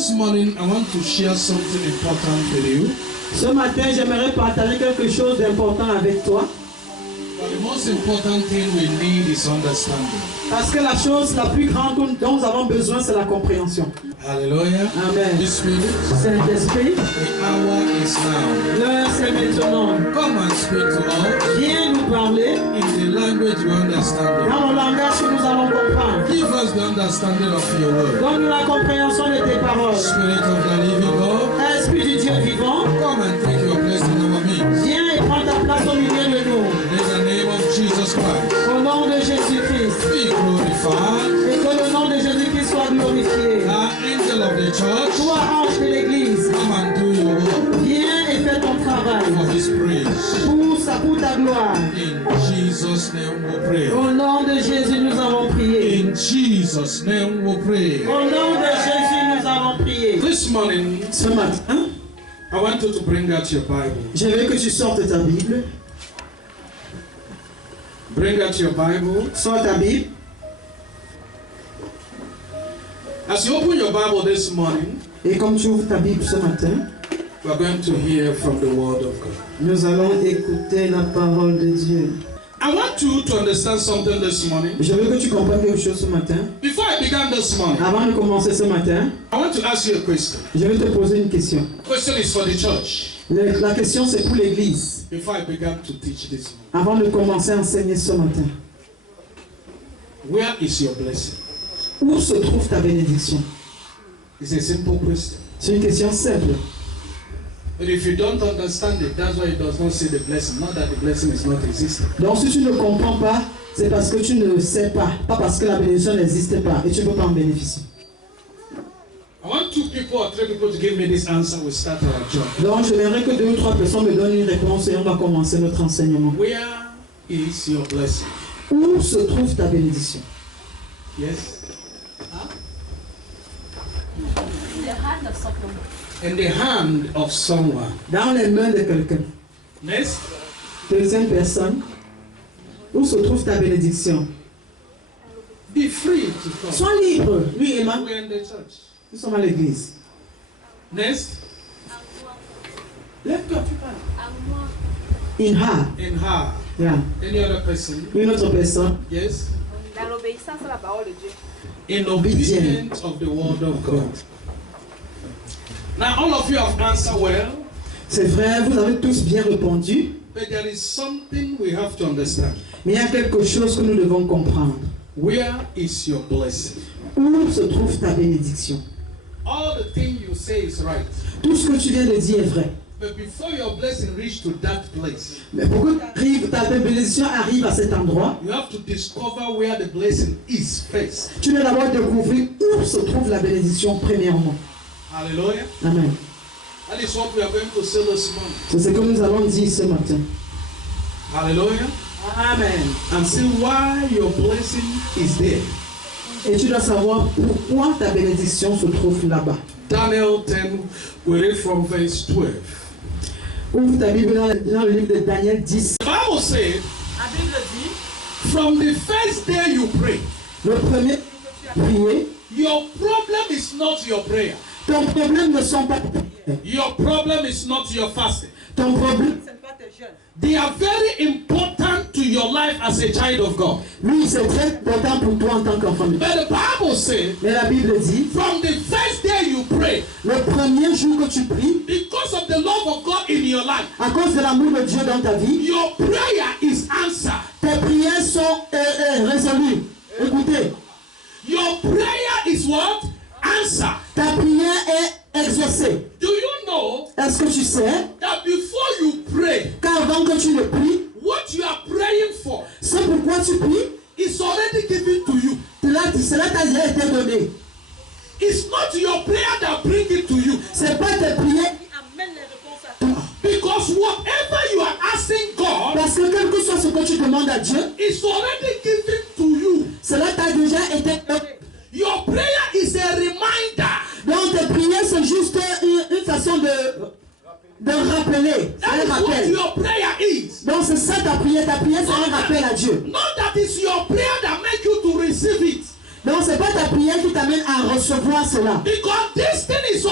this morning I want to share something important with you. Ce matin, j'aimerais partager quelque chose d'important avec toi. But the most important thing we need is understanding. Parce que la chose la plus grande dont nous avons besoin, c'est la compréhension. Hallelujah. Amen. Holy Spirit, Saint-Esprit, the hour is now. l'heure c'est maintenant. Come and speak to us Viens nous parler in the language we understand. dans le langage que nous allons comprendre. Give us the understanding of your word. Donne-nous la compréhension de tes paroles. Spirit of the living God, Esprit du Dieu vivant, come and take your place in our midst. viens et prends ta place au milieu de nous. In the name of Jesus Christ, Au nom de Jésus-Christ. be glorified. Et que le nom de Jésus-Christ soit glorifié. Angel of the church, Toi, ange de l'église, come and do your work viens et fais ton travail for His praise. pour ta gloire. In Jesus' name we pray. Au nom de Jésus, nous avons prié. In Jesus' name we pray. Au nom de Jésus, nous avons prié. This morning, Ce matin, I want you to bring out your Bible. je veux que tu sortes ta Bible. Bring out your Bible. Sors ta Bible. As you open your Bible this morning, Et comme tu ouvres ta Bible ce matin, we're going to hear from the Word of God. nous allons écouter la parole de Dieu. I want you to understand something this morning. Je veux que tu comprennes quelque chose ce matin. Before I began this morning, Avant de commencer ce matin, I want to ask you a question. je vais te poser une question. The question is for the church. La question, c'est pour l'église. Before I began to teach this morning, Avant de commencer à enseigner ce matin, where is your blessing? où se trouve ta bénédiction? It's a simple question. C'est une question simple. But if you don't understand it, that's why it does not say the blessing. Not that the blessing is not existing. Donc si tu ne comprends pas, c'est parce que tu ne sais pas parce que la bénédiction n'existe pas et tu ne peux pas en bénéficier. I want 2 people or 3 people to give me this answer. We start our job. Donc je verrai que 2 ou 3 personnes me donnent une réponse et on va commencer notre enseignement. Where is your blessing? Où se trouve ta bénédiction? Yes? In the hand of someone. In the hand of someone. Dans les mains de quelqu'un. Next. Deuxième personne. Où se trouve ta bénédiction? Be free to come. Sois libre. Lui et moi, We're in the church. nous sommes à l'église. Next. Lève-toi, tu parles. In her. In her. Yeah. Any other person? Une autre personne. Yes? Dans l'obéissance à la parole de Dieu. In obedience of the word of God. Now all of you have answered well. C'est vrai, vous avez tous bien répondu. But there is something we have to understand. Mais il y a quelque chose que nous devons comprendre. Where is your blessing? Où se trouve ta bénédiction? All the things you say is right. Tout ce que tu viens de dire est vrai. But before your blessing reach to that place, Mais pour que ta bénédiction arrive à cet endroit, you have to discover where the blessing is first. tu dois d'abord découvrir où se trouve la bénédiction premièrement. Hallelujah. Amen. That is what we are going to say this morning. C'est ce que nous allons dire ce matin. Hallelujah. Amen. And see why your blessing is there. Et tu dois savoir pourquoi ta bénédiction se trouve là-bas. Daniel 10, we read from verse 12. Ouvre ta Bible dans le livre de Daniel 10. The Bible said, La Bible dit, from the first day you pray, le premier jour que tu as prié, your problem is not your prayer. ton problème ne sont pas tes prières. Your problem is not your fasting. Ton problème, ce n'est pas tes jeûnes. They are very important to your life as a child of God. Oui, c'est très important pour toi en tant qu'enfant de Dieu. But the Bible says, Mais la Bible dit, from the first day you pray, le premier jour que tu pries, because of the love of God in your life, à cause de l'amour de Dieu dans ta vie, your prayer is answered. tes prières sont résolues. Écoutez, Your prayer is what? Answer. ta prière est exaucée. Do you know Est-ce que tu sais that before you pray, qu'avant que tu ne pries, what you are praying for ce pourquoi tu pries, is already given to you? cela t'a déjà été donné. It's not your prayer that brings it to you. Ce n'est pas tes prières Qui amène les réponses à toi. Because whatever you are asking God parce que quel que soit ce que tu demandes à Dieu, is already given to you. cela t'a déjà été donné. Your prayer is a reminder. Donc tes prières c'est juste une façon de rappeler. That Un is what rappel. your prayer is. Donc c'est ça ta prière c'est un rappel à Dieu. Not that it's your prayer that makes you to receive it. Donc c'est pas ta prière qui t'amène à recevoir cela. Because this thing is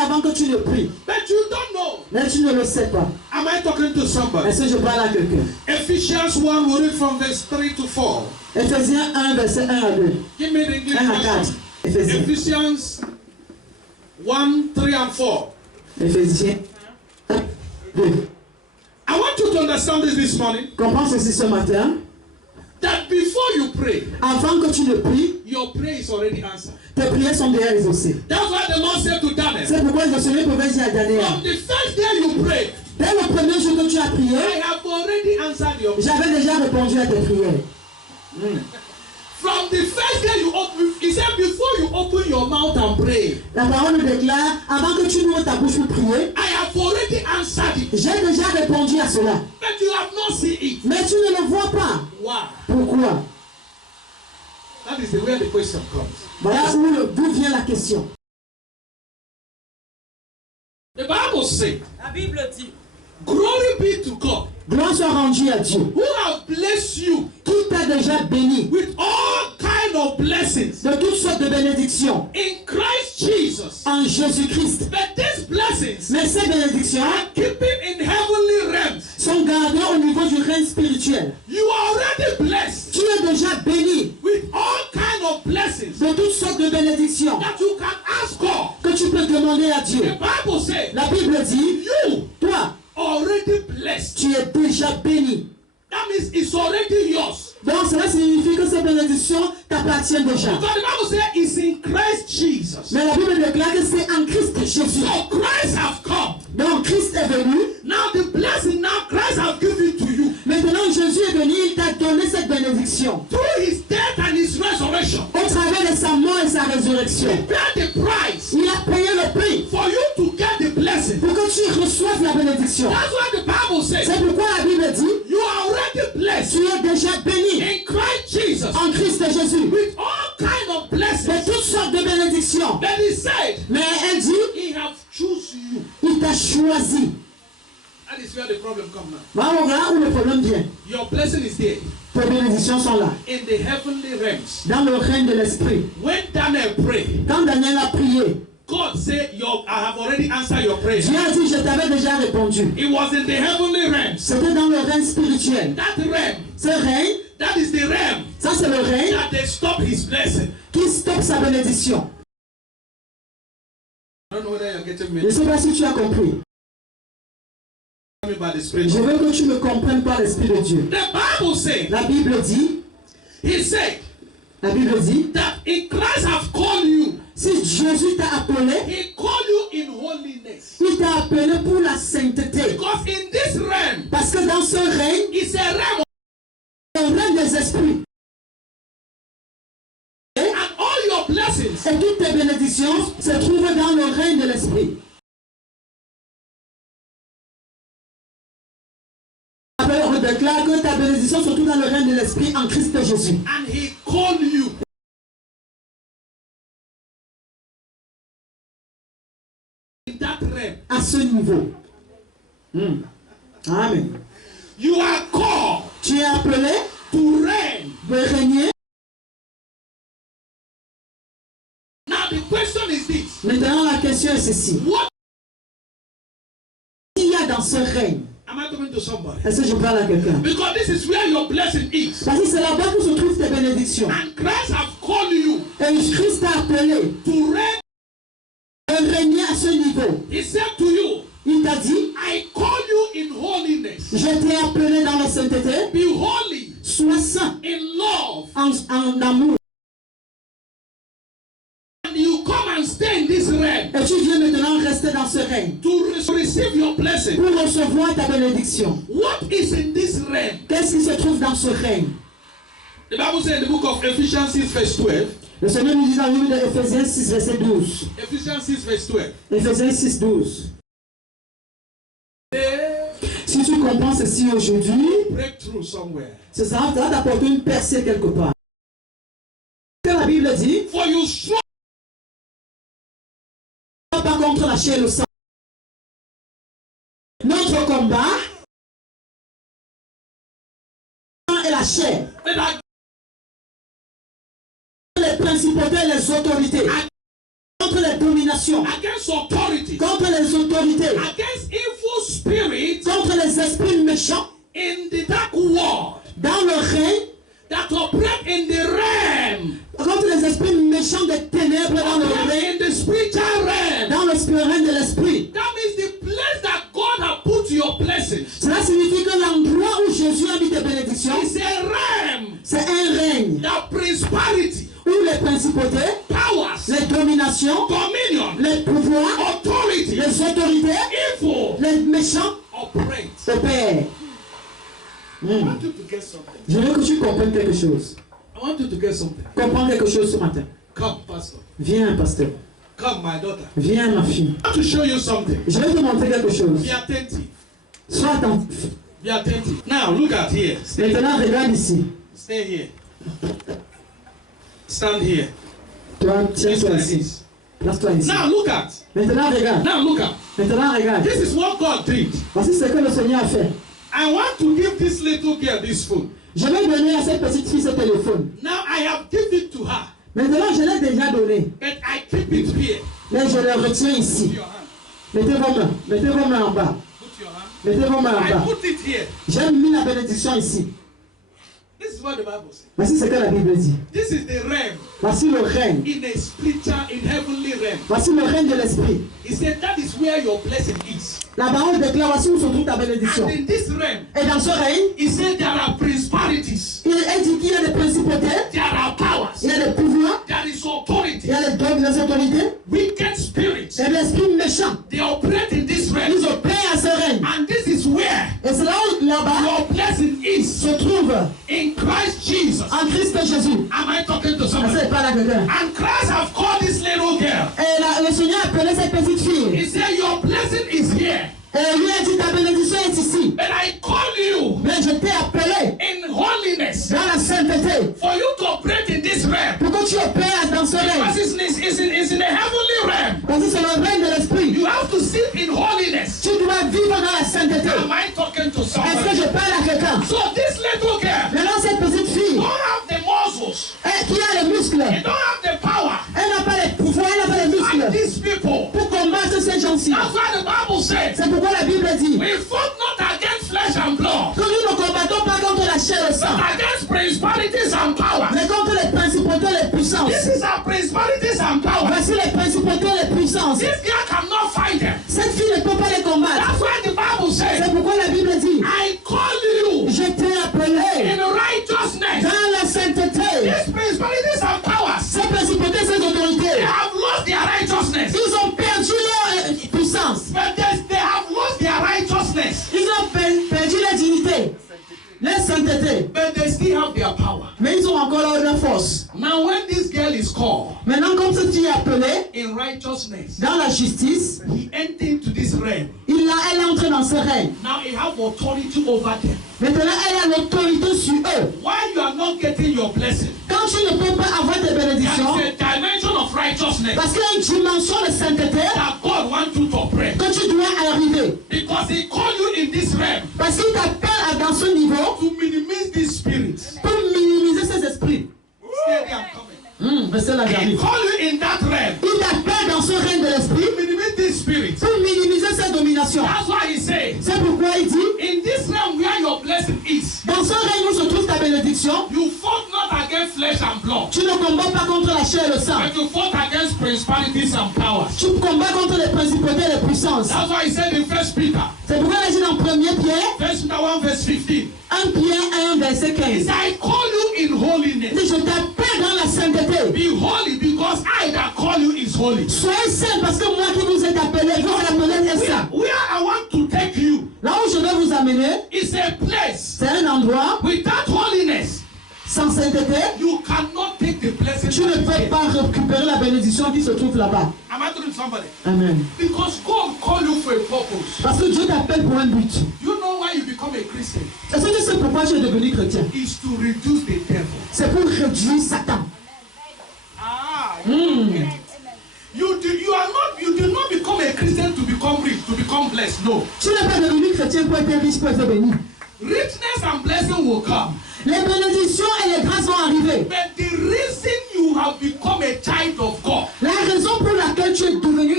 avant que tu ne pries. But you don't know. Mais tu ne le sais pas. Am I talking to somebody? Est-ce que je parle à quelqu'un? Ephesians 1, we read from verse 3 to 4. Éphésiens 1, verset 1 à 2. Give me the English 1 à 4. version. Éphésiens. Ephesians 1, 3 and 4. Éphésiens 1, 2. I want you to understand this morning. Comprends ceci ce matin. That before you pray, Avant que tu ne pries, your prayer is already answered. tes prières sont déjà exaucées. That's why the Lord said to Daniel, C'est pourquoi le Seigneur pouvait dire à Daniel, from the first day you prayed, dès le premier jour que tu as prié, I have already answered your prayer. j'avais déjà répondu à tes prières. From the first day you open, he said before you open your mouth and pray, La parole nous déclare, avant que tu n'ouvres ta bouche pour prier, I have already answered it. j'ai déjà répondu à cela. But you have not seen it. Mais tu ne le vois pas. Why? Pourquoi? That is the way the question comes. Voilà d'où vient la question. The Bible says, La Bible dit, glory be to God, Gloire soit rendue à Dieu, who have blessed you qui t'a déjà béni with all kind of blessings de toutes sortes de bénédictions in Christ Jesus. en Jésus-Christ. But these blessings Mais ces bénédictions are keeping in heavenly realms. sont gardées au niveau du règne spirituel. You are already blessed Tu es déjà béni with all kind of blessings de toutes sortes de bénédictions that you can ask God. que tu peux demander à Dieu. The Bible says, La Bible dit, you toi, already blessed. tu es déjà béni. That means it's already yours. Donc cela signifie que ces bénédictions t'appartiennent déjà. Because the Bible says it's in Christ Jesus. Mais la Bible déclare que c'est en Christ Jésus. So Christ have come. Donc Christ est venu. Now the blessing now Christ have given to you Maintenant Jésus est venu, il t'a donné cette bénédiction. through his death and his resurrection. Au travers de sa mort et sa résurrection. He paid the price Il a payé le prix for you to get the blessing. pour que tu reçoives la bénédiction. That's why the Bible says C'est pourquoi la Bible dit, you are already blessed tu es déjà béni in Christ Jesus en Christ Jésus. with all kind of De blessings. toutes sortes de bénédictions. Then he said, Mais elle dit, he have choose you. il t'a choisi. That is where the problem comes now. Voilà où le problème vient. Your blessing is there Tes bénédictions sont là. in the heavenly realms. Dans le règne de l'esprit. When Daniel prayed, Quand Daniel a prié, God said, I have already answered your prayer. Dieu a dit, je t'avais déjà répondu. It was in the heavenly realms. C'était dans le règne spirituel. That realm, Ce règne, that is the realm ça c'est le règne that they stop his blessing. qui stoppe sa bénédiction. I don't know whether you're getting Je me. ne sais pas si tu as compris. By the Spirit. Je veux que tu me comprennes par l'Esprit de Dieu. The Bible says, La Bible dit, la Bible dit that in Christ have called you. si Jésus t'a appelé, He called you in holiness. il t'a appelé pour la sainteté. Because in this realm, Parce que dans ce règne, it's a realm le règne des esprits. and all your blessings Et toutes tes bénédictions se trouvent dans le règne de l'esprit. On déclare que ta bénédiction se trouve dans le règne de l'esprit en Christ Jésus. and he called you. In that realm, À ce niveau. Amen. you are called Tu es appelé to reign. de régner. Now the question is this. Maintenant la question est ceci. What Qu'est-ce qu'il y a dans ce règne? am I talking to somebody? Est-ce que je parle à quelqu'un? Because this is where your blessing is. Parce que c'est là-bas où se trouvent tes bénédictions. And Christ have called you Et Christ t'a appelé to reign. de régner à ce niveau. He said to you, Il t'a dit, I call you in holiness. je t'ai appelé dans la sainteté. Be holy Sois saint in love. en amour. And you come and stay in this realm Et tu viens maintenant rester dans ce règne to receive your blessing. pour recevoir ta bénédiction. What is in this realm? Qu'est-ce qui se trouve dans ce règne? The Bible says in the book of Ephesians 6 verse 12. Le Seigneur nous dit dans le livre d'Éphésiens 6, verset 12. Ephesians 6 verse 12. Éphésiens 6, 12. Si tu comprends ceci aujourd'hui, Breakthrough somewhere. ça va t'apporter une percée quelque part. Que la Bible dit, For you strong pas contre la chair et le sang. Notre combat est la chair. Les principautés et les autorités, contre les dominations domination, against authorities, contre les autorités, against evil spirits contre les esprits méchants in the dark world dans le règne, that operate in the realm, contre les esprits méchants des ténèbres dans le operate règne, in the spiritual realm. dans le règne de l'esprit. That means the place that God has put your blessings Cela signifie que l'endroit où Jésus a mis tes bénédictions, is a realm. c'est un règne That prosperity, où les principautés, powers, les dominations, dominion, les pouvoirs, authority, les autorités, evil les méchants operate. opèrent. I want you to get something. Je veux que tu comprennes quelque chose. I want you to get something. Comprends quelque chose ce matin. Come, pastor. Viens, pasteur. Come, my daughter. Viens, ma fille. I want to show you something. Je vais te montrer quelque chose. Be attentive. Sois attentif. Be attentive. Now, look at here. Maintenant, regarde ici. Stay here. Stand here. Toi, tiens-toi Like ici. this. Place-toi ici. Now, look at. Maintenant, regarde. Now, look at. Maintenant, regarde. This is what God did. Voici ce que le Seigneur a fait. I want to give this little girl this phone. Je vais donner à cette petite fille ce téléphone. Now, I have given it to her, Maintenant, je l'ai déjà donné. but I keep it here. Mais je le retiens ici. Put your hand. Mettez vos mains. Mettez vos mains en bas. Put your hand. Mettez vos mains en I bas. put it here. J'ai mis la bénédiction ici. This is what the Bible says. Voici ce que la Bible dit. This is the realm Voici le règne. in a spiritual, in heavenly realm. Voici le règne de l'esprit. He said that is where your blessing is. La parole déclare voici où se trouve ta bénédiction. And in this realm, Et dans ce règne, he said there are prosperities, il est dit qu'il y a des principautés, there are powers, il y a des pouvoirs, there is il authority, y a les autorités, wicked spirits. et les esprits méchants. They operate in this Ils realm. opèrent à ce règne. And this is where Et c'est là où là-bas your blessing is se trouve in Christ Jesus. en Christ Jésus. Am I talking to Ah, somebody? c'est pas là quelqu'un. And Christ have called this little girl. Et le Seigneur a appelé cette petite fille. He said, your blessing is here. Et lui a dit ta bénédiction est ici. And I call you Mais je t'ai appelé in holiness dans la sainteté for you to operate in this realm. pour que tu opères dans ce règne. Because it's in the heavenly realm. Parce que c'est le règne de l'esprit. You have to sit in holiness. Tu dois vivre dans la sainteté. Am I talking to Est-ce que somebody? je parle à quelqu'un? So this little girl Maintenant, cette petite fille don't have the muscles. qui a les muscles, They don't have the power. elle n'a pas les pouvoirs, elle n'a pas les Like muscles these people. pour combattre ces gens-ci. That's why the Bible says C'est pourquoi la Bible dit we fought not against flesh and blood, que nous ne combattons pas contre la chair et le sang, but against principalities and powers. mais contre les principautés et les puissances. This is our principalities and powers. Voici les principautés et les puissances. This girl cannot fight them. Cette fille ne peut pas les combattre. That's why the Bible says, C'est pourquoi la Bible dit I call you je t'ai appelé in righteousness. dans la sainteté. These principalities and powers, Ces principautés, ces they autorités, have lost their righteousness. ils ont perdu leur puissance. But they have lost their righteousness. Ils ont perdu leur dignité, leur sainteté. But they still have their power. Mais ils ont encore leur force. Now when this girl is called Maintenant, comme cette fille est appelée in righteousness, dans la justice, he entered into this realm. elle entre dans ce règne. Now he have authority over them. Maintenant, elle a l'autorité sur eux. Why you are not getting your blessing? Quand tu ne peux pas avoir tes bénédictions, There is a dimension of righteousness parce qu'il y a une dimension de sainteté that God wants you to operate. que tu dois arriver. Because he called you in this realm Parce qu'il t'appelle dans ce niveau to minimize these spirits. pour minimiser ces esprits. Stay there, I'm coming. Restez là, He j'arrive. called you in that realm Il t'appelle dans ce règne de l'esprit to minimize these spirits. pour minimiser ces dominations. That's why he says, C'est pourquoi il dit, in this realm where your blessing is, dans ce règne où se trouve ta bénédiction, you fought not against flesh and blood, tu ne combats pas contre la chair et le sang. but you fought against principalities and powers. Tu combats contre les principautés et les puissances. That's why he said in 1 Peter, C'est pourquoi il a dit dans 1 Pierre, 1 Peter 1 verse 15, 1 Pierre 1 verset he 15. said, I call you in Il holiness. dit, je t'appelle dans la sainteté. Be holy because I that call you is holy. Soyez saints parce que moi qui vous ai appelé, je vous ai appelé est saint. Where I want to take you Là où je vais vous amener, is a place c'est un endroit without holiness. sans sainteté. You cannot take the blessing. Tu ne peux pas récupérer la bénédiction qui se trouve là-bas. Am I talking to somebody? Amen. Because God called you for a purpose. Parce que Dieu t'appelle pour un but. You know why you become a Christian? Est-ce que tu sais pourquoi tu es devenu chrétien? Is to reduce the devil. C'est pour réduire Satan. You did not become a Christian to become rich, to become blessed. No. Tu n'es pas devenu chrétien pour être riche, pour être béni. Richness and blessing will come. Les bénédictions et les grâces vont arriver. But the reason you have become a child of God La raison pour laquelle tu es devenu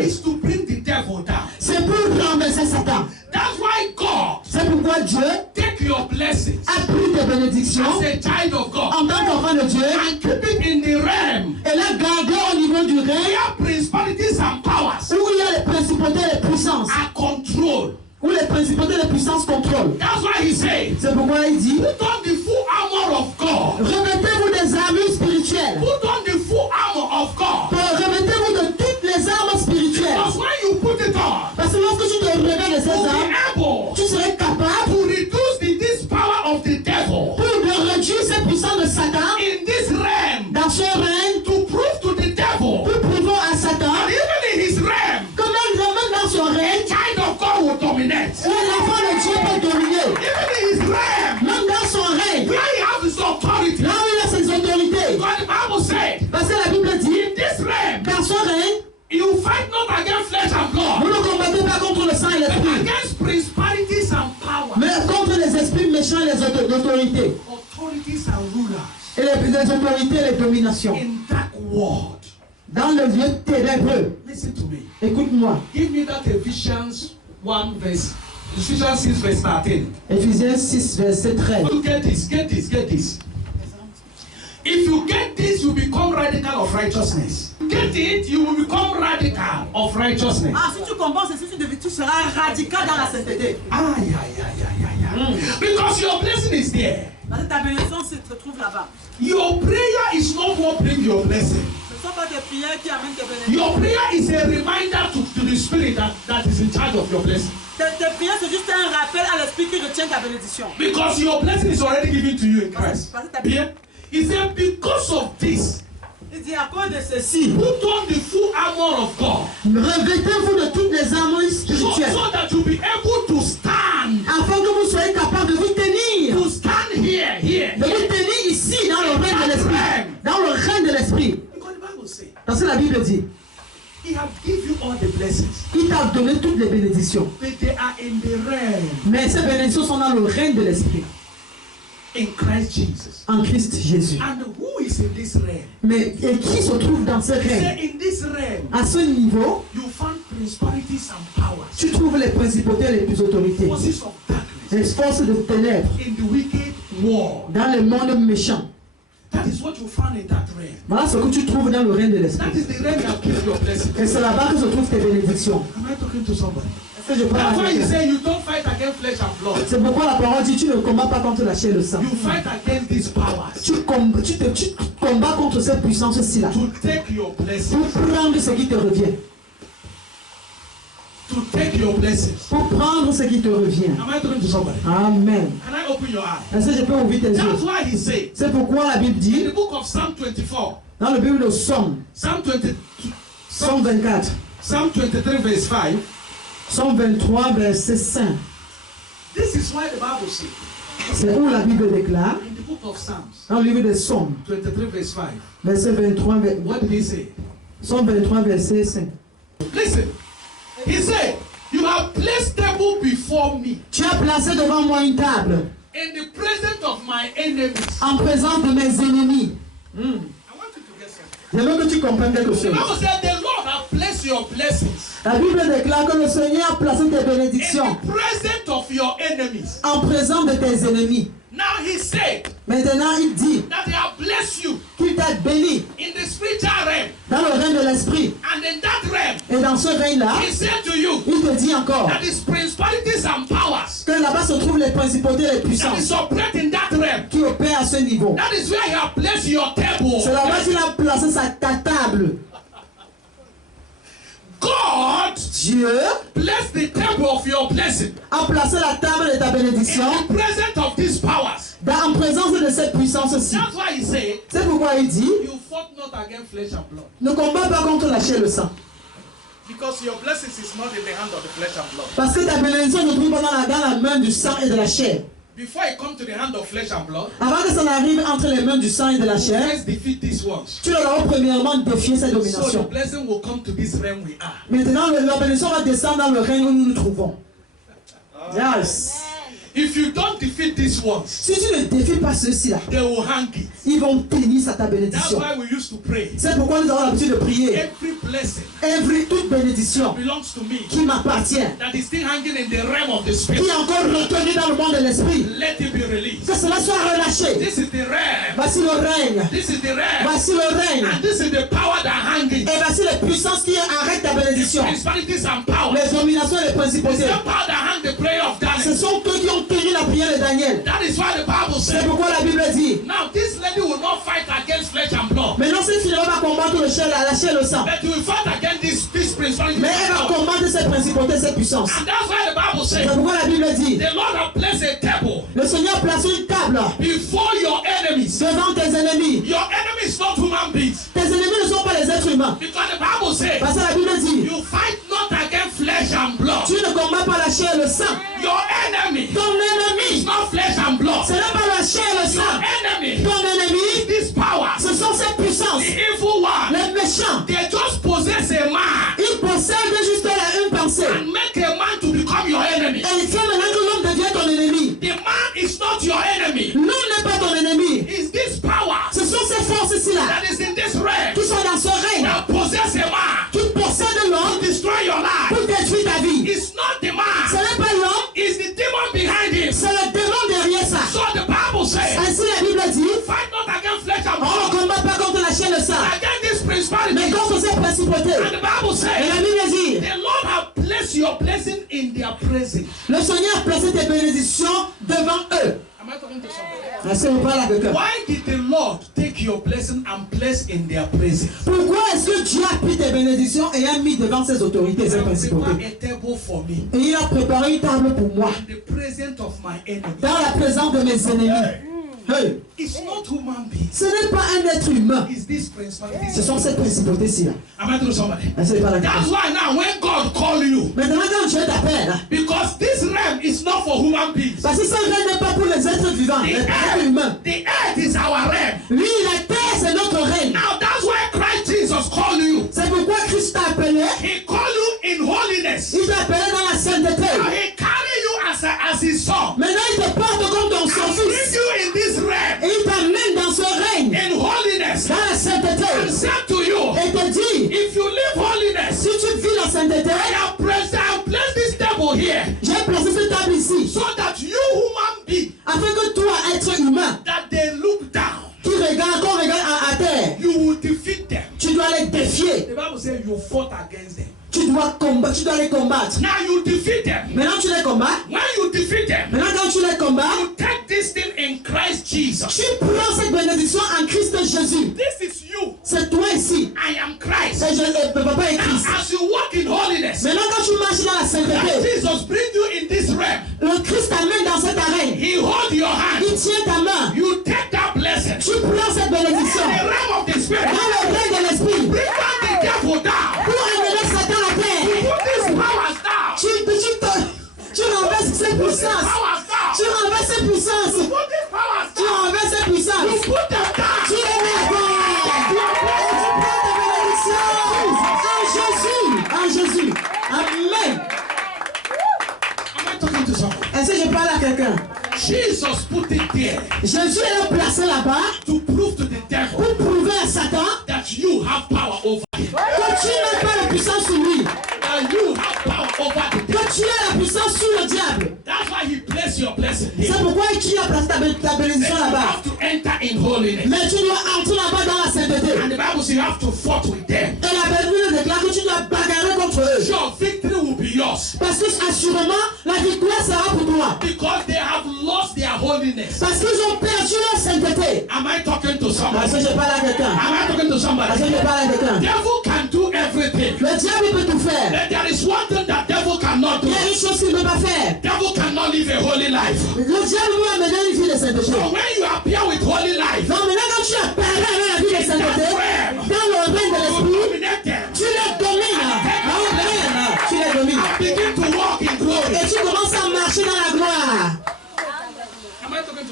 Dieu. is to bring the devil down. C'est pour renverser Satan. That's why God C'est pourquoi Dieu take your blessings a pris tes bénédictions as a child of God en tant qu'enfant de Dieu and keep it in the realm et l'a gardé au niveau du règne where principalities and powers où il y a les principautés et les puissances. are controlled. Où les principautés et les puissances contrôlent. That's why he said, C'est pourquoi il dit, put on the full armor of God. remettez-vous des armures spirituelles. Put on the full armor of God. Remettez-vous de toutes les armes spirituelles. Because when you put it on, Parce que lorsque tu te revêts de ces you'll armes, be able tu serais capable to reduce this power of the devil pour de réduire ces puissances de Satan in this realm, dans son règne, to prove to the devil pour prouver à Satan that even in his realm, que même dans son a règne, child of God will dominate. l'enfant de Dieu peut dominer. Even in his realm, Même dans son règne, where he has his authority. là où il a ses autorités. Because the Bible said, Parce que la Bible dit, in this realm, dans son règne, you fight not against flesh and vous blood, ne combattez pas contre le sang et but l'esprit, against principalities and powers, mais contre les esprits méchants et les autorités. authorities and rulers Et les autorités et les dominations. in that world. Dans le lieu ténébreux. Listen to me. Écoute-moi. Give me that Ephesians 1 verse, Ephesians 6 verse 13. Éphésiens 6, verset 13. You get this, get this, get this. If you get this, you become radical of righteousness. Get it, you will become radical of righteousness. Ah, si tu comprends ceci, tu seras radical dans la sainteté. Because your blessing is there. Parce que ta bénédiction se trouve là-bas. Your prayer is not what brings your blessing. Ce ne sont pas tes prières qui amènent tes bénédictions. Your prayer is a reminder to the spirit that is in charge of your blessing. Tes prières, c'est juste un rappel à l'esprit qui retient ta bénédiction. Because your blessing is already given to you in Christ. Yeah? He said, because of this, Il dit à cause de ceci, put on the full armor of God. revêtez-vous de toutes les armes So spirituelles. that you'll be able to stand. Afin que vous soyez capable de vous tenir. To stand here. De vous tenir ici, dans le règne de l'esprit. Dans le règne de l'esprit. Because the Bible says, Parce que la Bible dit, He has given you all the blessings. il t'a donné toutes les bénédictions. But they are in the realm. Mais ces bénédictions sont dans le règne de l'esprit. In Christ Jesus. En Christ Jésus. And who is in this realm? Mais et qui se trouve dans ce règne? Say in this realm, À ce niveau, you find principalities and powers. tu trouves les principautés et les plus autorités. Forces of darkness. Les forces de ténèbres. In the wicked world. Dans le monde méchant. That is what you find in that realm. Voilà ce que tu trouves dans le règne de l'esprit. That is the realm that gives your blessing. Et c'est là-bas que se trouvent tes bénédictions. Am I talking to somebody? Est-ce que je parle That's à why he quelqu'un? said you don't fight against flesh and blood. C'est pourquoi la parole dit tu ne combats pas contre la chair et le sang. You fight against these powers Tu combats contre cette puissance-ci là. to take your blessings. Pour prendre ce qui te revient. To take your blessings. Pour prendre ce qui te revient. Am I talking to somebody? Amen. Can I open your eyes? Est-ce que je peux ouvrir tes That's yeux? why he said C'est pourquoi la Bible in dit, the book of Psalm 24, dans le Bible de Somme, Psalm 20, 124, Psalm 23 verse 5. 123, verset 5. This is why the Bible says C'est où la Bible déclare, in the book of Psalms dans le livre de Somme, 23 verse 5. verset 23, What did he say? Somme 23, verset 5. Listen. He said, you have placed table before me Tu as placé devant moi une table in the presence of my enemies. en présence de mes ennemis. I want you to get something. J'aimerais que tu comprennes quelque The chose. Bible said the Lord has placed your blessings La Bible déclare que le Seigneur a placé tes in bénédictions the presence of your enemies. en présence de tes ennemis. Now he said Maintenant, il dit that he has blessed you qu'il t'a béni in the spiritual realm. dans le règne de l'esprit. And in that realm, Et dans ce règne-là, he said to you il te dit encore that his principalities and powers que là-bas se trouvent les principautés et les that is puissances operate in that realm. qui opèrent à ce niveau. That is where he has placed your table. C'est là-bas qu'il a placé ta table. God Dieu bless the table of your blessing a placé la table de ta bénédiction in the presence of these powers. en présence de cette puissance-ci. That's why he said, C'est pourquoi il dit, you fought not against flesh and blood. ne combat pas contre la chair et le sang. Because your blessings is not in the hand of the flesh and blood. Parce que ta bénédiction ne trouve pas dans la main du sang et de la chair. Before it comes to the hand of flesh and blood, Avant que ça n'arrive entre les mains du sang et de la you chair, first defeat these ones. tu dois premièrement défier cette So the domination. blessing will come to this realm we are. Maintenant, la bénédiction va descendre dans le règne où nous nous trouvons. Yes. If you don't defeat these ones, si tu ne défies pas ceux-ci là, they will hang it. ils vont tenir sa ta That's bénédiction. why we used to pray. C'est pourquoi nous avons l'habitude de prier. Every blessing Toute bénédiction belongs to me qui m'appartient, that is still hanging in the realm of the qui spirit. est encore retenue dans le monde de l'esprit, Let it be released. que cela soit relâché. This is the realm. Voici le règne. This is the realm. Voici le règne. And this is the power that hanging. Et voici les puissances qui arrêtent ta bénédiction. Principalities and powers. Les dominations et les It's principautés. the power that hang the prayer of Ce Daniel. sont eux qui ont tenu la prière de Daniel. That is why the Bible C'est says. pourquoi la Bible dit, Now this lady will not fight against flesh and blood, maintenant cette fille ne va pas combattre la chair et le sang, but she will fight against this principality. mais elle va combattre cette principauté, cette puissance. And that's why the Bible C'est says pourquoi la Bible dit, the Lord has placed a table le Seigneur place une table before your enemies. devant tes ennemis. Your enemies not human beings. Tes ennemis ne sont pas les êtres humains. Because the Bible says Parce que la Bible dit, you fight not against flesh and blood. tu ne combats pas la chair et le sang. Your enemy Ton is ennemi, not flesh and blood. ce n'est pas la chair et le Your sang. enemy Ton ennemi, is this power. ce sont ces puissances. The evil one. Les méchants, They just possess a man ils possèdent juste une pensée. and make a man to become your enemy. Et il fait maintenant que l'homme devient ton ennemi. The man is not your enemy. L'homme n'est pas ton ennemi. It's this power Ce sont ces forces-ci-là that is in this realm qui sont dans ce règne, that possess a man qui possèdent to l'homme destroy your life. pour détruire ta vie. It's not the Ce man. n'est pas l'homme, It's the demon behind him. c'est le démon derrière ça. So the Bible says, Ainsi la Bible dit, fight not against flesh and on ne blood, combat pas contre la chair et le sang, against this mais principality. contre ces principautés. And the Bible Et says, la Bible dit, the Lord has placed your blessing in their presence. le Seigneur a placé tes bénédictions devant eux. Am I talking to somebody? Est-ce que vous parlez à quelqu'un? Why did the Lord take your blessing and place in their presence? Pourquoi est-ce que Dieu a pris tes bénédictions et a mis devant ses autorités et ses Prepare principautés? a table for me Et il a préparé une table pour moi, in the presence of my enemy. dans la présence de mes ennemis. Hey, It's not human beings. ce n'est pas un être humain. It's this principality. Ce sont ces principautés-ci là. Am I talking to somebody? Est-ce que vous parlez à That's quelqu'un? why now when God call you, Maintenant, quand Dieu t'appelle, because this realm is not for human beings. parce que ce règne n'est pas pour les êtres vivants, les êtres humains. The earth is our realm. Lui, la terre, c'est notre règne. Now that's why Christ Jesus called you. C'est pourquoi Christ t'a appelé. He called you in holiness. Il t'a appelé dans la sainteté. Now he carry you as his son. Maintenant, il te porte comme ton And son bring fils. you in this realm Et il t'amène dans ce règne, in holiness. dans la And sainteté. said to you, Et te dit, if you live holiness, si tu vis la sainteté, I have placed this table here j'ai placé cette table ici, so that you human being afin que toi, être humain, that they look down, qu'on regarde à terre, you will defeat them. tu dois les défier. The Bible says you fought against them. Tu dois les combattre. Now you defeat them. Maintenant, tu les combats. When you defeat them, Maintenant, quand tu les combats, you take this thing in Christ Jesus. tu prends cette bénédiction en Christ Jésus. This is you. C'est toi ici. I am Christ. Et papa est Now, Christ. as you walk in holiness, Maintenant, quand tu marches dans la Christ sainteté, Jesus bring you in this realm. le Christ t'amène dans cette arène. He hold your hand. Il tient ta main. You take that blessing. Tu prends cette bénédiction In the realm of the spirit. dans le règne de l'esprit Bring down the devil down. pour amener Satan à terre. Put these powers down. Tu renverses ses puissances. Powers down. Tu renverses ses puissances. Put these powers Tu down. renverses ses puissances. You put them down. Tu les mets à terre. Tu prends ta bénédiction. En Jésus. Amen. Am I talking to someone? Est-ce que je parle à quelqu'un? Jesus put it there Jésus est placé là-bas to prove to the devil pour prouver à Satan that you have power over him. que tu n'as pas la puissance sur lui. That you have power over the devil. Que tu as la puissance sur le diable. That's why he placed your blessing here. C'est pourquoi tu as placé ta Then bénédiction you là-bas. have to enter in holiness. Mais tu dois entrer là-bas dans la sainteté. And the Bible says you have to fight with them. Et la Bible déclare que tu dois bagarrer contre eux. Your victory will be yours. Parce que assurément, la victoire sera pour toi. Because they have lost their holiness. Parce qu'ils ont perdu leur sainteté. Am I talking to Est-ce somebody? que je parle à quelqu'un? Am I talking to Est-ce somebody? que je parle à quelqu'un? Devil can do everything. Le diable il peut tout faire. But there is one thing that devil cannot do. Il y a une chose qu'il ne peut pas faire. Devil cannot live a holy life. Le diable veut amener une vie de sainteté. So when you appear with holy life, Donc maintenant quand tu apparais avec la vie de sainteté, dans le règne de you l'esprit, dominate them. tu les domines. Amen. Tu les domines. Begin to walk in glory. Et tu commences à marcher dans la gloire. Am I talking to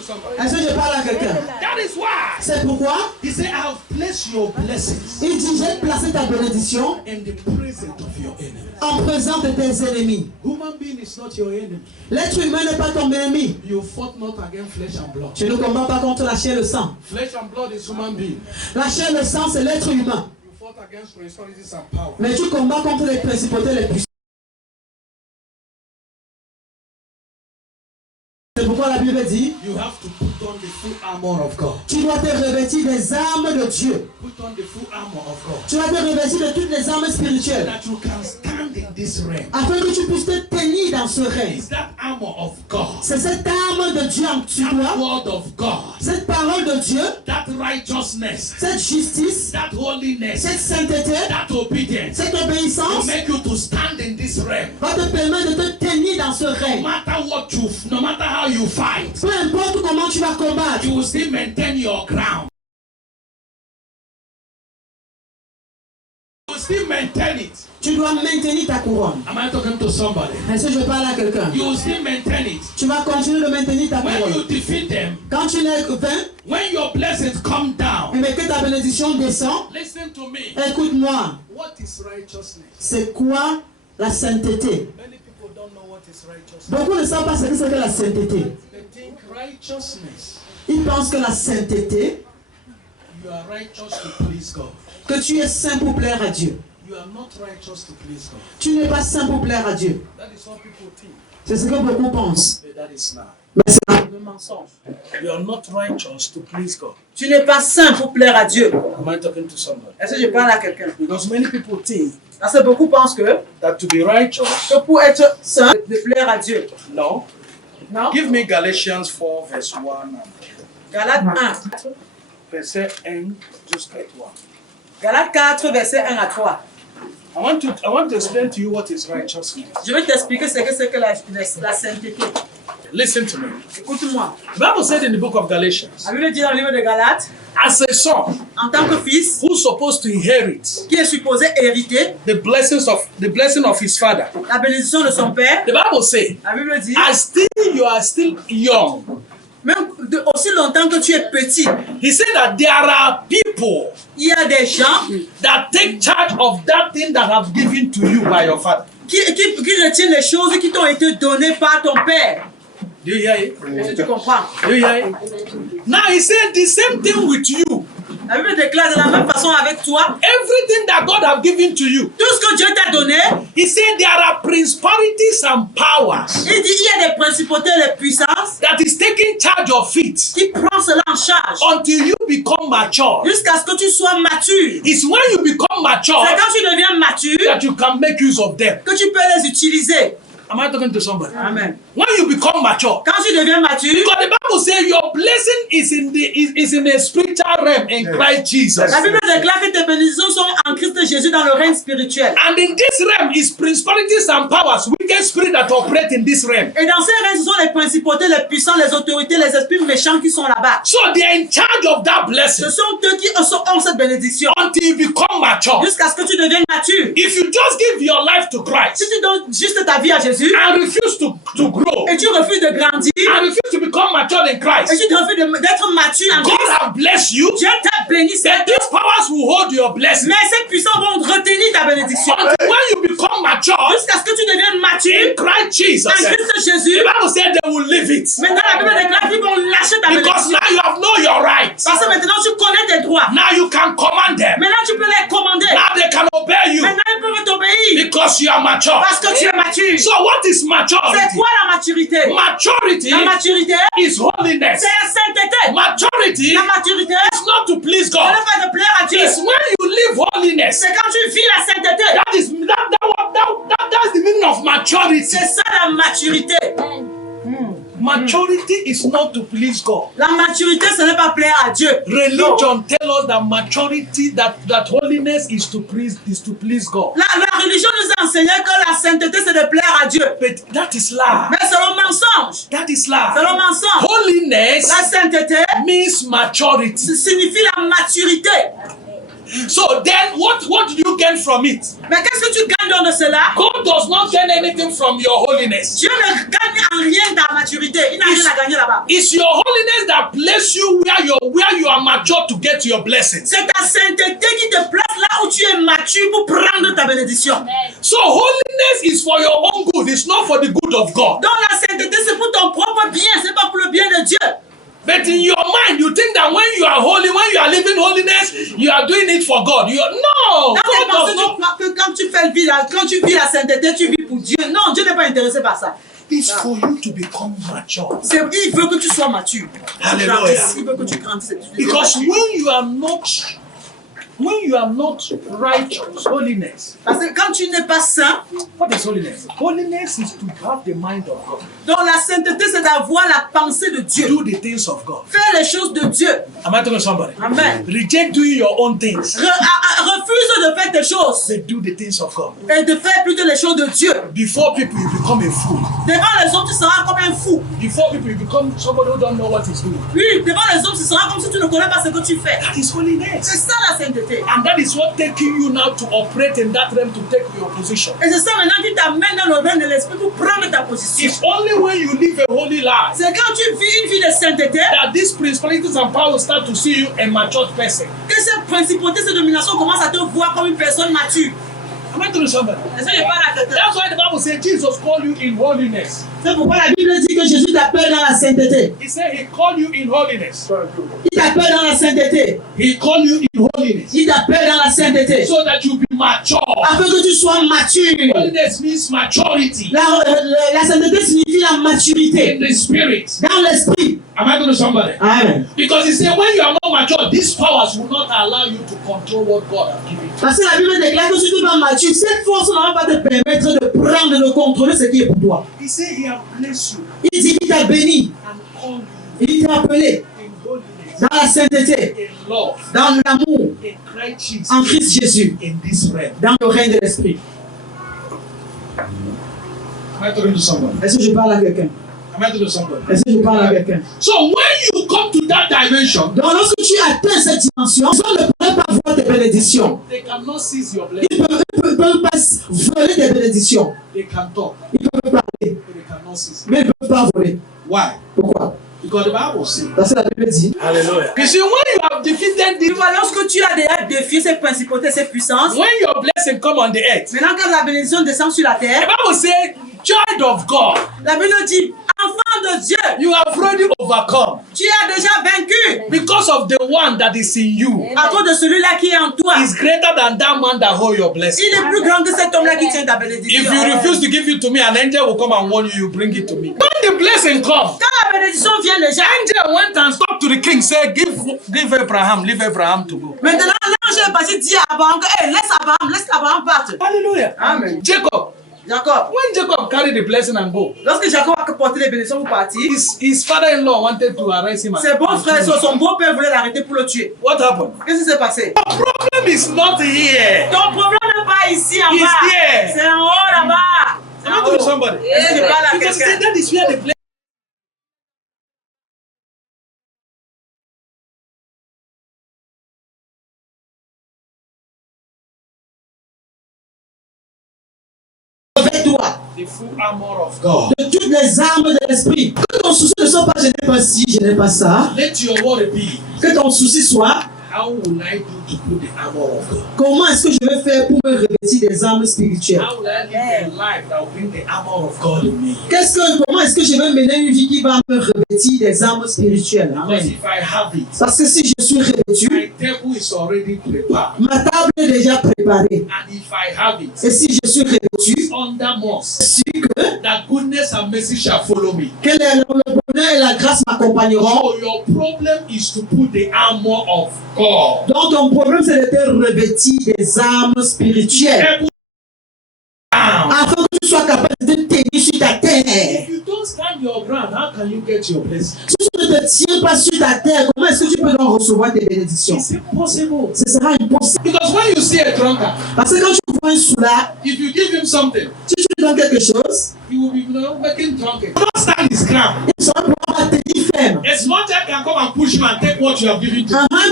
somebody. Est-ce que je parle à quelqu'un? That is why C'est pourquoi he said, I have placed your blessings il dit, j'ai placé ta bénédiction in the presence of your enemy. en présence de tes ennemis. Human being is not your enemy. L'être humain n'est pas ton ennemi. You fought not against flesh and blood. Tu ne combats pas contre la chair et le sang. Flesh and blood is human being. La chair et le sang, c'est l'être humain. You fought against principalities and power. Mais tu combats contre les principautés, les puissances. C'est pourquoi la Bible dit, You have to put on the full armor of God. tu dois te revêtir des armes de Dieu. Put on the full armor of God. Tu dois te revêtir de toutes les armes So spirituelles. that you can stand in this realm. Afin que tu puisses te tenir dans ce règne. It's that armor of God. C'est cette arme de Dieu en tu That dois. word of God. Cette parole de Dieu. That righteousness. Cette justice. That holiness. Cette sainteté. That obedience. Cette Will obéissance. make you to stand in this realm. Va te permettre de te tenir dans ce No règne. matter what you, no matter how you fight, Peu importe comment tu vas combattre. you will still maintain your ground. You will still maintain it. Tu dois maintenir ta couronne. Am I talking to somebody? Est-ce que je parle à quelqu'un? You will still maintain it. Tu vas continuer de maintenir ta When you couronne. defeat them, Quand tu n'es que 20, when your blessings come down, mais que ta bénédiction descend, listen to me. écoute-moi. What is righteousness? C'est quoi la sainteté? Many people don't know what is righteousness. Beaucoup ne savent pas ce que c'est que la sainteté. They think righteousness, Ils pensent que la sainteté, you are righteous to please God. que tu es saint pour plaire à Dieu. You are not righteous to please God. Tu n'es pas saint pour plaire à Dieu. That is what people think. C'est ce que beaucoup pensent. But that is not. Mais c'est un mensonge. You are not righteous to please God. Tu n'es pas saint pour plaire à Dieu. Am I talking to somebody? Est-ce que je parle à quelqu'un? Because many people think Parce que beaucoup pensent que that to be righteous, pour être saint, de plaire à Dieu. no. Non? Give me Galatians 4 verse 1 Galates 1. verset 1 jusqu'à 3. Galates 4, verset 1 à 3. I want to explain to you what is righteousness. Je vais t'expliquer ce que c'est que la sainteté. Listen to me. Écoute-moi. The Bible said in the book of Galatians, La Bible dit dans le livre de Galates, as a son en tant que fils who's supposed to inherit qui est supposé hériter the blessing of his father, la bénédiction de son père, the Bible says, la Bible dit, you are still young. même aussi longtemps que tu es petit, He said that there are people il y a des gens that take charge of that thing that have given to you by your father. qui retiennent les choses qui t'ont été données par ton père. Do you hear it? Est-ce que tu comprends? Do you hear it? Now he said the same thing with you. La Bible déclare de la même façon avec toi, Everything that God have given to you. tout ce que Dieu t'a donné, He said there are principalities and powers il dit il y a des principautés et des puissances that is taking charge of it qui prennent cela en charge until you become mature. jusqu'à ce que tu sois mature. It's when you become mature C'est quand tu deviens mature that you can make use of them. que tu peux les utiliser. Am I talking to somebody? Amen. When you become mature, Quand tu deviens mature, because the Bible says your blessing is in the spiritual realm in Christ Jesus. la Bible déclare que tes bénédictions sont en Christ Jésus dans le règne spirituel. And in this realm is principalities and powers, wicked spirits that operate in this realm. Et dans ces règnes, ce sont les principautés, les puissants, les autorités, les esprits méchants qui sont là-bas. So they are in charge of that blessing Ce sont eux qui ont cette bénédiction. until you become mature. Jusqu'à ce que tu deviennes mature. If you just give your life to Si Christ tu donnes juste ta vie à Jésus and refuse to grow et tu refuses de grandir and refuse to become mature in et Christ, tu refuses d'être mature en God Christ, have blessed you. Dieu t'a béni, Then certes, these powers will hold your blessing. mais ces puissants vont retenir ta bénédiction. Until when you become mature Jusqu'à ce que tu deviennes in mature Christ Jesus, en the Christ Jésus. Bible said they will leave it. Maintenant, la Bible déclare qu'ils vont lâcher ta Because bénédiction. now you have known your rights. Parce que maintenant, tu connais tes droits. Now you can command them. Maintenant, tu peux les commander. Now they can obey you Maintenant, ils peuvent t'obéir. because you are mature. Parce que tu es mature. So what is C'est maturity? quoi la maturité? Maturity La maturité, is holiness. c'est la sainteté. Maturity La maturité, is not to please ce God. n'est pas de plaire à Dieu. It's when you live holiness. C'est quand tu vis la sainteté. That's the meaning of maturity. C'est ça la maturité. Maturity is not to please God. La maturité, ce n'est pas plaire à Dieu. Religion tells us that maturity, that holiness is to please God. La religion nous a enseigné que la sainteté, c'est de plaire à Dieu. But that is lie. Mais c'est le mensonge. That is C'est lie. le mensonge. Holiness La sainteté means maturity. signifie la maturité. So then what do you gain from it? Mais qu'est-ce que tu gagnes dans de cela? God does not gain anything from your holiness. Dieu ne gagne en rien dans la maturité. Il n'a rien à gagner là-bas. It's your holiness that places you where you are mature to get your blessings. C'est ta sainteté qui te place là où tu es mature pour prendre ta bénédiction. So holiness is for your own good. It's not for the good of God. Donc la sainteté c'est pour ton propre bien, c'est pas pour le bien de Dieu. But in your mind, you think that when you are holy, when you are living holiness, you are doing it for God. No, Dans tes God pensées, does not. tu crois que quand tu fais le vie, quand tu vis la sainteté, tu vis pour Dieu. Non, Dieu n'est pas intéressé par ça. It's for you to become mature. Il veut que tu sois mature. Hallelujah. Il veut que tu grandisses. Because when you are not righteous, holiness. Parce que quand tu n'es pas saint, What is holiness? Holiness is to have the mind of God. donc la sainteté c'est d'avoir la pensée de Dieu. Do the things of God. Faire les choses de Dieu. Am I talking to somebody? Amen. Reject doing your own things. Refuse de faire tes choses But do the things of God. et de faire plutôt les choses de Dieu. Before people, you become a fool. Devant les autres, tu seras comme un fou. Before people, you become somebody who don't know what he's doing. Oui, devant les autres, tu seras comme si tu ne connais pas ce que tu fais. That is C'est holiness. ça la sainteté. And that is what taking you now to operate in that realm to take your position. Et c'est ça maintenant qui t'amène dans le règne de l'esprit pour prendre ta position. It's only when you live a holy life C'est quand tu vis une vie de sainteté that these principalities and powers start to see you a matured person. que ces principautés, ces dominations commencent à te voir comme une personne mature. Am I telling somebody? Et ça, je parle à quelqu'un. That's why the Bible says Jesus called you in holiness. C'est pourquoi la Bible dit que Jésus t'appelle dans la sainteté. He said he called you in holiness. Il t'appelle dans la sainteté. He called you in holiness Il t'appelle dans la sainteté. so that you be mature. Afin que tu sois mature. Holiness means maturity La sainteté signifie la maturité in the spirit. dans l'esprit. Am I telling somebody? Amen. Because he said when you are not mature, these powers will not allow you to control what God has given you. Parce que la Bible déclare que si tu es pas mature, cette force ne va pas te permettre de prendre, de contrôler ce qui est pour toi. He said he has blessed you Il dit qu'il t'a béni. and called Il t'a appelé you in holiness, dans la sainteté, in love, dans l'amour, in Christ Jesus, en Christ Jésus, in this realm. dans le règne de l'esprit. Am I talking to somebody? Est-ce que je parle à quelqu'un? Am I talking to somebody? Est-ce que je parle à quelqu'un? So when you come to that dimension, Donc lorsque tu atteins cette dimension, les gens ne pourraient pas voir tes bénédictions. they cannot seize your blessing. Ils ne peuvent pas voler tes bénédictions. They can talk, Ils peuvent parler, but they cannot seize it. mais ils ne peuvent pas voler. Why? Pourquoi? Because the Bible says. Parce que la Bible dit. Hallelujah. You see, when you have defeated Tu the, vois, lorsque tu as déjà défié ces principautés, ces puissances, when your blessing come on the earth, maintenant quand la bénédiction descend sur la the terre, Bible says, child of God, la Bible dit, enfant de Dieu, you have already overcome tu as déjà vaincu because of the one that is in you. à cause de celui-là qui est en toi. Is greater than that man that hold your blessing. Il est plus grand que cet homme-là qui tient ta bénédiction. If you refuse to give it to me, an angel will come and warn you. You bring it to me. When the blessing comes, Quand la bénédiction vient déjà, angel went and talked to the king. Said, give Abraham, leave Abraham to go. maintenant l'ange est parti dire à Abraham que hey, laisse Abraham partir. Hallelujah. Amen. Jacob. Jacob, When Jacob carried the blessing and go, lorsque Jacob a porté les bénédictions pour partir, his father-in-law wanted to arrest him. ses bons frères, son beau-père voulait l'arrêter pour le tuer. What happened? Qu'est-ce qui s'est passé? The problem is not here. Ton problème n'est pas ici en It's bas, here. c'est en haut là-bas. Am I talking to somebody? Est-ce que je parle à Because he said quelqu'un? that is where the blessing. Avec toi, The full armor of God. de toutes les armes de l'esprit. Que ton souci ne soit pas je n'ai pas ci, je n'ai pas ça. Let your worry be. Que ton souci soit How will I do to put the armor of God? comment est-ce que je vais faire pour me revêtir des armes spirituelles. How will I live a life that will bring the armor of God in me? Comment est-ce que je vais mener une vie qui va me revêtir des armes spirituelles? Because Amen. if I have it, Parce que si je suis revêtu, my table is already prepared. ma table est déjà préparée. And if I have it, Et si je suis revêtu, under must, sûr que that goodness and mercy shall follow me. le bonheur et la grâce m'accompagneront. So your problem is to put the armor of God. Donc ton problème c'est de te revêtir des armes spirituelles. Able down. Afin que tu sois capable de te tenir sur ta terre. If you don't stand your ground, how can you get your blessing? Si tu ne te tiens pas sur ta terre, comment est-ce que tu peux donc recevoir tes bénédictions? It's impossible. Ce sera impossible. Because when you see a drunkard, Parce que quand tu vois un soulard, if you give him something, si tu lui donnes quelque chose, he will be making drunken. Don't stand his ground. il sera pour tenir ferme. A small child can come and push you and take what you have given to him. Un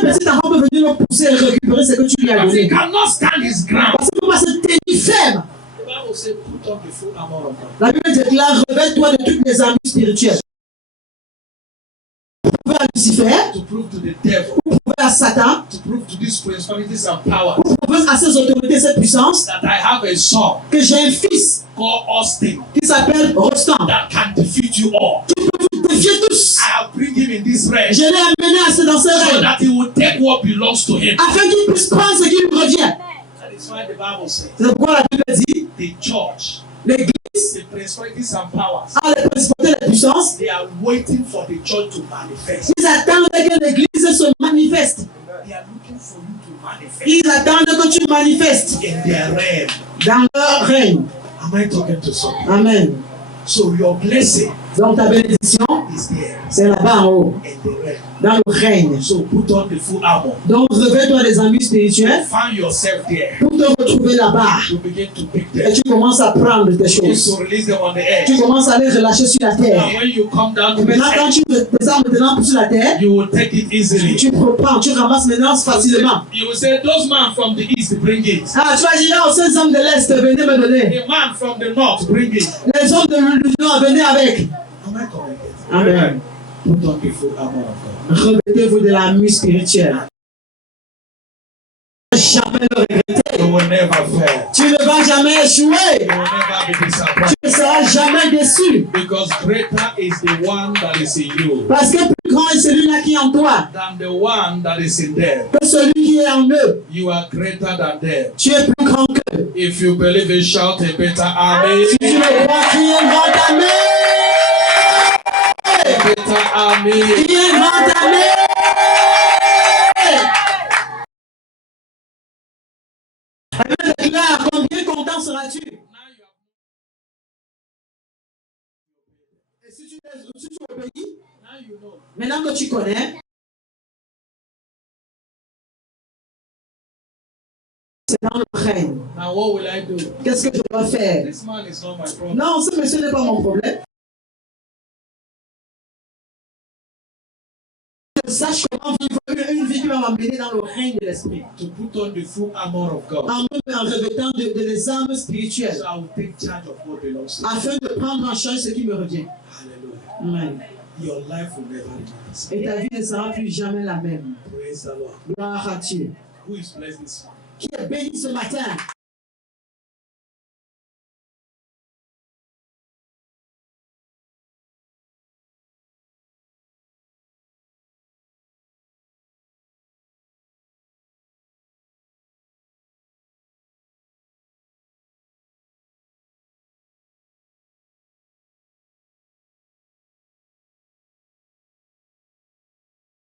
petit enfant peut venir le pousser et récupérer ce que tu lui as But he donné. cannot stand his ground. Parce qu'il ne peut pas se tenir ferme. The Bible says, put on the full armor of God. La Bible déclare, revêt-toi de toutes les armes spirituelles. Pour prouver à Lucifer, To prove to the devil, pour prouver à Satan, to prove to these principalities and powers pour prouver à ces autorités, cette puissance, that I have a son que j'ai un fils called Austin qui s'appelle Rostam. that can defeat you all. Qui peut vous défier tous. I have bring him in this realm Je l'ai amené dans ce so règne, that he will take what belongs to him. afin qu'il puisse prendre ce qui lui revient. That is why the Bible says C'est pourquoi la Bible dit, the church, l'église the principalities and powers, a les principautés et les puissances. they are waiting for the church to manifest. Ils attendent que l'église se manifeste. They are looking for you to manifest Ils attendent que tu manifestes in their realm. dans leur règne. Am I talking to someone? Amen. So your blessing Donc ta bénédiction, is there c'est là-bas en haut, in the realm. dans le règne. So put on the full armor. Donc revêt-toi des armures spirituelles Find yourself there. pour te retrouver là-bas. You begin to pick Et them. tu commences à prendre tes You begin choses. to release them on the edge. Tu commences à les relâcher sur la terre. And when you come down Et to the maintenant, quand edge, tu descends maintenant sur la terre, you will take it easily. tu reprends, tu ramasses maintenant facilement. You will say, those men from the east, bring it. Ah, tu vas dire, oh, ces hommes de l'Est, venez me donner. The man from the north, bring it. Les hommes de l'Union, venez avec. Am I correct? Amen. Put on the full armor of God. Revêtez-vous de l'armure spirituelle. Jamais le regretter. You will never fail. Tu ne vas jamais échouer. You will never be disappointed. Tu ne seras jamais déçu. Because greater is the one that is in you Parce que plus grand est celui-là qui est en toi than the one that is in them. que celui qui est en eux. You are greater than them. Tu es plus grand qu'eux. If you believe it, shout a better amen. Si tu le crois, crie un grand amen. Better amen. Crie un grand amen. Amen déclare, combien content seras-tu? Et si tu obéis, Now you know. maintenant que tu connais, c'est dans le règne. Now what will I do? Qu'est-ce que je dois faire? This man is not my problem. Non, ce monsieur n'est pas mon problème. Je sache comment vivre une vie qui va m'amener dans le règne de l'esprit. To put on the full armor of God. En revêtant de les armes spirituelles, So I will take charge of what belongs to you. afin de prendre en charge ce qui me revient. Hallelujah. Amen. Your life will never remain the same. Et ta vie ne sera plus jamais la même. Praise the Lord. Gloire à Dieu. Who is blessed this morning? Qui est béni ce matin?